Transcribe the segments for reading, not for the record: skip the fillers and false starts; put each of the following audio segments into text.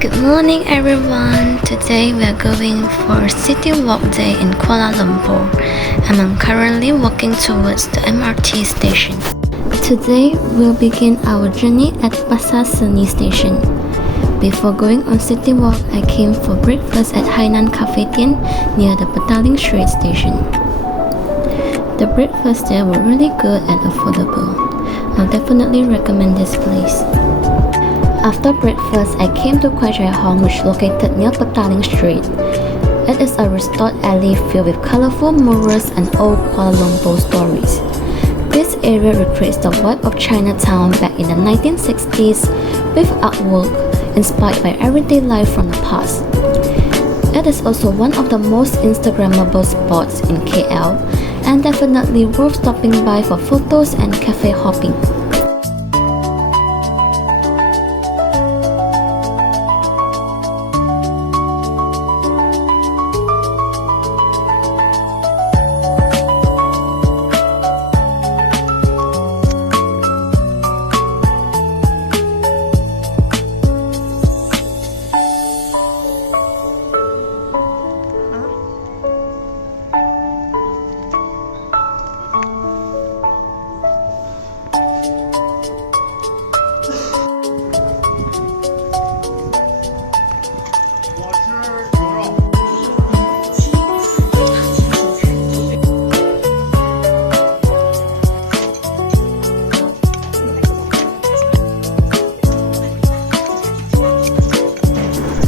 Good morning everyone. Today we are going for a city walk day in Kuala Lumpur and I'm currently walking towards the MRT station. Today we'll begin our journey at Pasar Seni station. Before going on city walk, I came for breakfast at Hainan Cafe Tien near the Petaling street station. The breakfast there were really good and affordable. I'll definitely recommend this place. After breakfast, I came to Kwai, which is located near Petaling Street. It is a restored alley filled with colorful murals and old Kuala Lumpur stories. This area recreates the vibe of Chinatown back in the 1960s with artwork inspired by everyday life from the past. It is also one of the most Instagrammable spots in KL and definitely worth stopping by for photos and cafe hopping.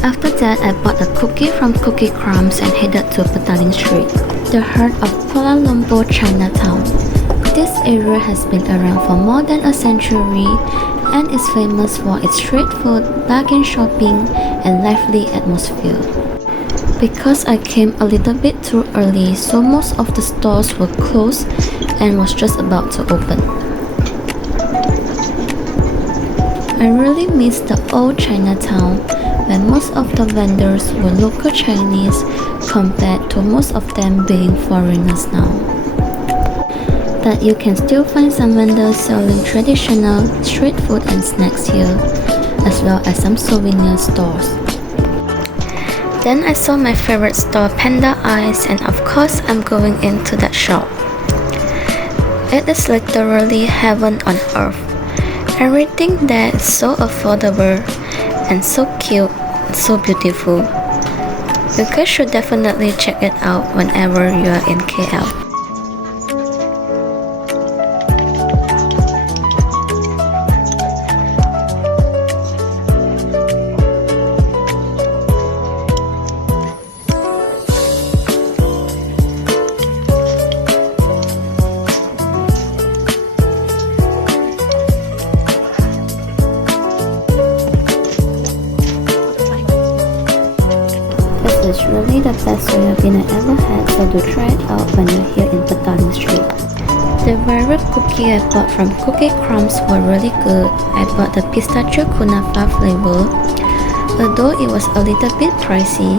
After that, I bought a cookie from Cookie Crumbs and headed to Petaling Street, the heart of Kuala Lumpur, Chinatown. This area has been around for more than a century and is famous for its street food, bargain shopping, and lively atmosphere. Because I came a little bit too early, so most of the stores were closed and was just about to open. I really miss the old Chinatown, when most of the vendors were local Chinese compared to most of them being foreigners now. But you can still find some vendors selling traditional street food and snacks here, as well as some souvenir stores. Then I saw my favorite store, Panda Eyes, and of course I'm going into that shop. It is literally heaven on earth. Everything there is so affordable and so cute, so beautiful. You guys should definitely check it out whenever you are in KL. This is really the best soybean I ever had, so do try it out when you're here in Petaling Street. The very cookie I bought from Cookie Crumbs were really good. I bought the pistachio kunafa flavor, although it was a little bit pricey,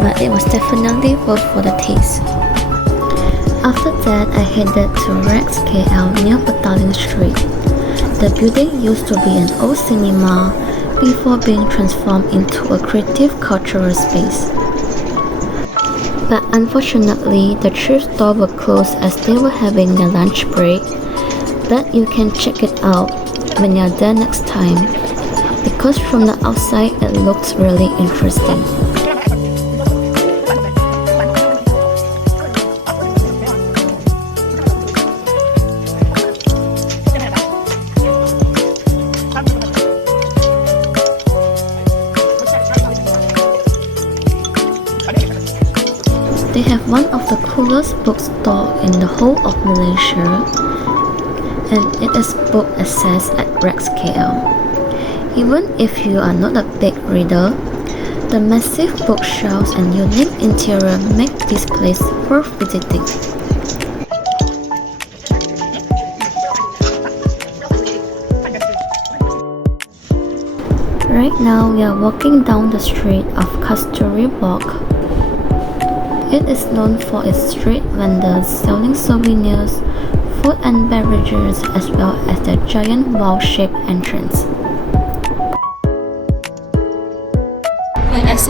but it was definitely worth for the taste. After that, I headed to RexKL near Petaling Street. The building used to be an old cinema before being transformed into a creative cultural space. But unfortunately, the thrift store were closed as they were having their lunch break. But you can check it out when you're there next time, because from the outside it looks really interesting. They have one of the coolest bookstores in the whole of Malaysia, and it is BookXcess at RexKL. Even if you are not a big reader, the massive bookshelves and unique interior make this place worth visiting. Right now we are walking down the street of Kasturi Walk. It is known for its street vendors selling souvenirs, food and beverages, as well as the giant wow-shaped entrance.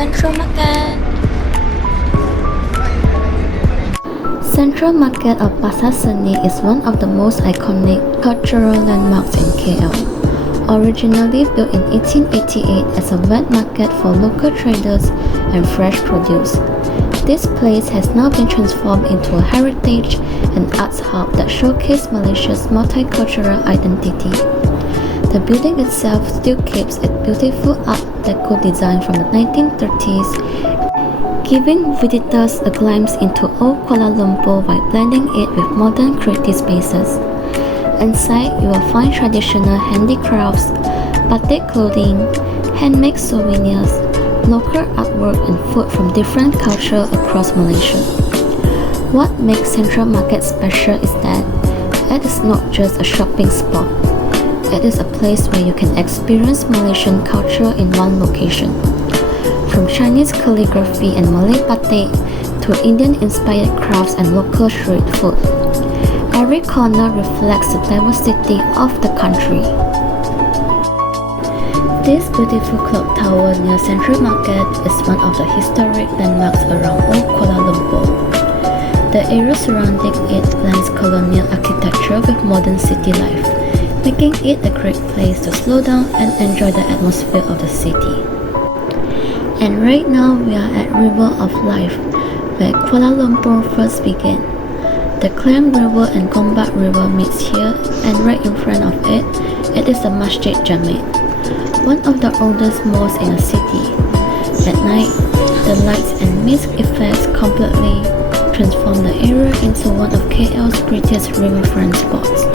Central Market. Central Market of Pasar Seni is one of the most iconic cultural landmarks in KL. Originally built in 1888 as a wet market for local traders and fresh produce, this place has now been transformed into a heritage and arts hub that showcases Malaysia's multicultural identity. The building itself still keeps its beautiful Art Deco design from the 1930s, giving visitors a glimpse into old Kuala Lumpur by blending it with modern creative spaces. Inside, you will find traditional handicrafts, batik clothing, handmade souvenirs, local artwork and food from different cultures across Malaysia. What makes Central Market special is that it is not just a shopping spot. It is a place where you can experience Malaysian culture in one location. From Chinese calligraphy and Malay batik to Indian-inspired crafts and local street food, every corner reflects the diversity of the country. This beautiful clock tower near Central Market is one of the historic landmarks around old Kuala Lumpur. The area surrounding it blends colonial architecture with modern city life, making it a great place to slow down and enjoy the atmosphere of the city. And right now we are at River of Life, where Kuala Lumpur first began. The Klang River and Gombak River meets here, and right in front of it, it is the Masjid Jamek, one of the oldest mosques in the city. At night, the lights and mist effects completely transform the area into one of KL's prettiest riverfront spots.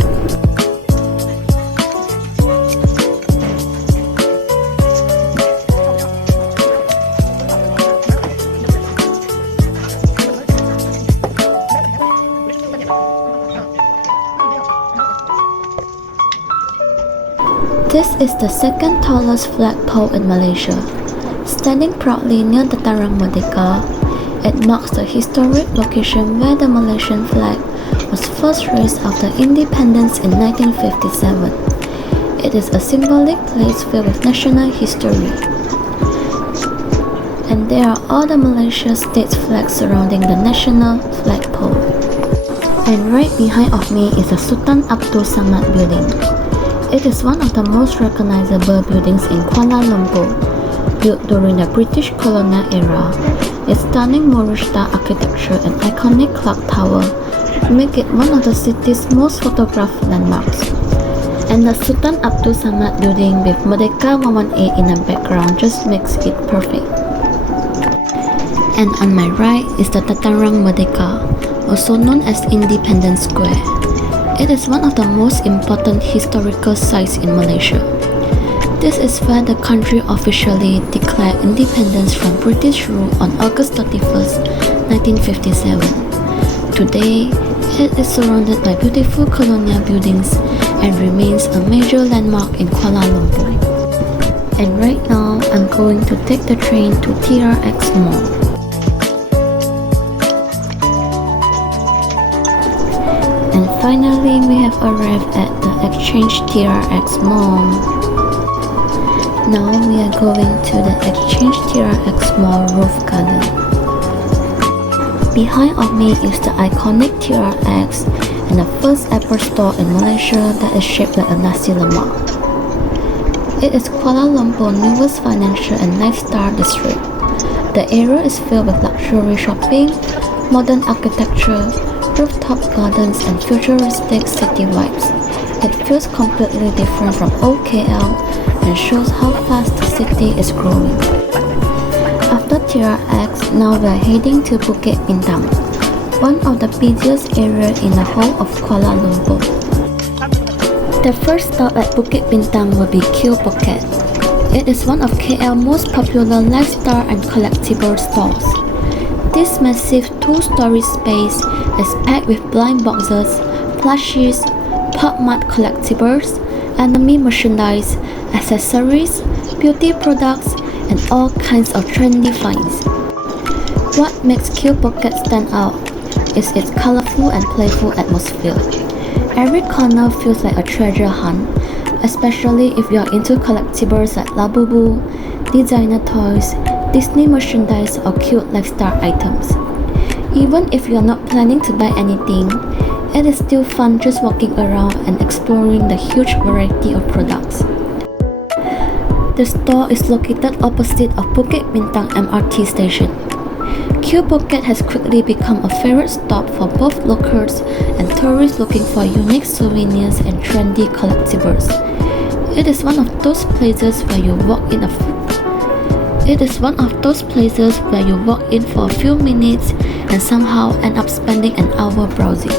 This is the second tallest flagpole in Malaysia. Standing proudly near Dataran Merdeka, it marks the historic location where the Malaysian flag was first raised after independence in 1957. It is a symbolic place filled with national history. And there are all the Malaysia state's flags surrounding the national flagpole. And right behind of me is the Sultan Abdul building. It is one of the most recognizable buildings in Kuala Lumpur. Built during the British colonial era, its stunning Moorish-style architecture and iconic clock tower make it one of the city's most photographed landmarks. And the Sultan Abdul building with Merdeka 118 in the background just makes it perfect. And on my right is the Dataran Merdeka, also known as Independence Square. It is one of the most important historical sites in Malaysia. This is where the country officially declared independence from British rule on August 31st, 1957. Today, it is surrounded by beautiful colonial buildings and remains a major landmark in Kuala Lumpur. And right now, I'm going to take the train to TRX Mall. And finally, we have arrived at the Exchange TRX Mall. Now we are going to the Exchange TRX Mall roof garden. Behind of me is the iconic TRX and the first Apple store in Malaysia that is shaped like a nasi lemak. It is Kuala Lumpur's newest financial and lifestyle district. The area is filled with luxury shopping, modern architecture, rooftop gardens and futuristic city vibes. It feels completely different from old KL and shows how fast the city is growing. After TRX, now we are heading to Bukit Bintang, one of the busiest areas in the whole of Kuala Lumpur. The first stop at Bukit Bintang will be Pocket. It is one of KL's most popular lifestyle and collectible stores. This massive two-story space is packed with blind boxes, plushies, pop mart collectibles, anime merchandise, accessories, beauty products, and all kinds of trendy finds. What makes Pocket stand out is its colorful and playful atmosphere. Every corner feels like a treasure hunt, especially if you are into collectibles like Labubu, designer toys, Disney merchandise or cute lifestyle items. Even if you are not planning to buy anything, it is still fun just walking around and exploring the huge variety of products. The store is located opposite of Bukit Bintang MRT station. Q Pocket has quickly become a favorite stop for both locals and tourists looking for unique souvenirs and trendy collectibles. It is one of those places where you walk in for a few minutes and somehow end up spending an hour browsing.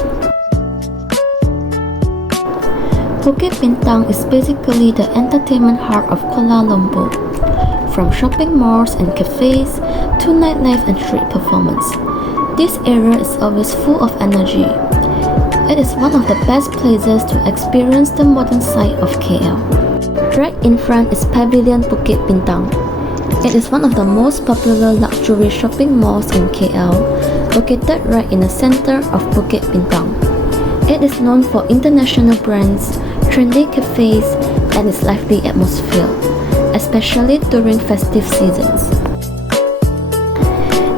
Bukit Bintang is basically the entertainment heart of Kuala Lumpur. From shopping malls and cafes to nightlife and street performance, this area is always full of energy. It is one of the best places to experience the modern side of KL. Right in front is Pavilion Bukit Bintang. It is one of the most popular luxury shopping malls in KL, located right in the center of Bukit Bintang. It is known for international brands, trendy cafes, and its lively atmosphere, especially during festive seasons.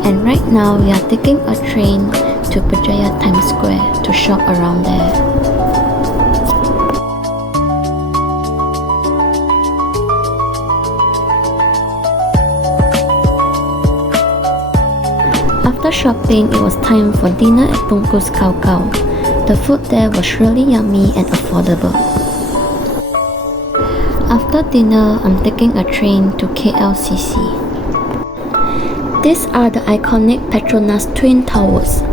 And right now we are taking a train to Berjaya Times Square to shop around there. After shopping, it was time for dinner at Bungkus Kau Kau. The food there was really yummy and affordable. After dinner, I'm taking a train to KLCC. These are the iconic Petronas Twin Towers,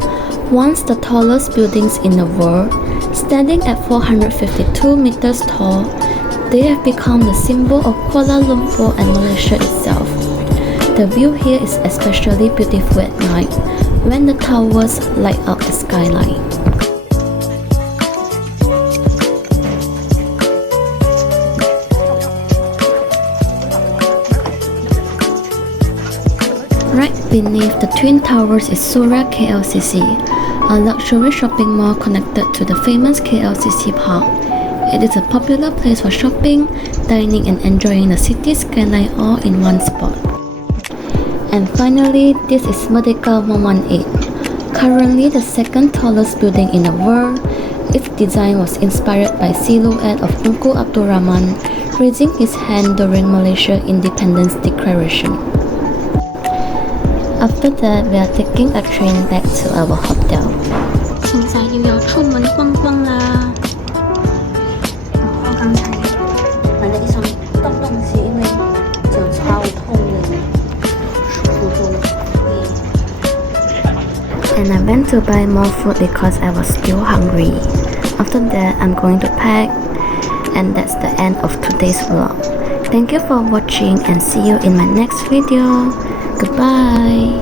once the tallest buildings in the world. Standing at 452 meters tall, they have become the symbol of Kuala Lumpur and Malaysia itself. The view here is especially beautiful at night, when the towers light up the skyline. Right beneath the Twin Towers is Suria KLCC, a luxury shopping mall connected to the famous KLCC Park. It is a popular place for shopping, dining and enjoying the city skyline all in one spot. And finally, this is Merdeka 118, currently the second tallest building in the world. Its design was inspired by silhouette of Tunku Abdul Rahman raising his hand during Malaysia Independence Declaration. After that, we are taking a train back to our hotel. 现在又要出门逛逛啦。刚才买了一双洞洞鞋，因为脚超痛的。And I went to buy more food because I was still hungry. After that, I'm going to pack, and that's the end of today's vlog. Thank you for watching and see you in my next video. Goodbye.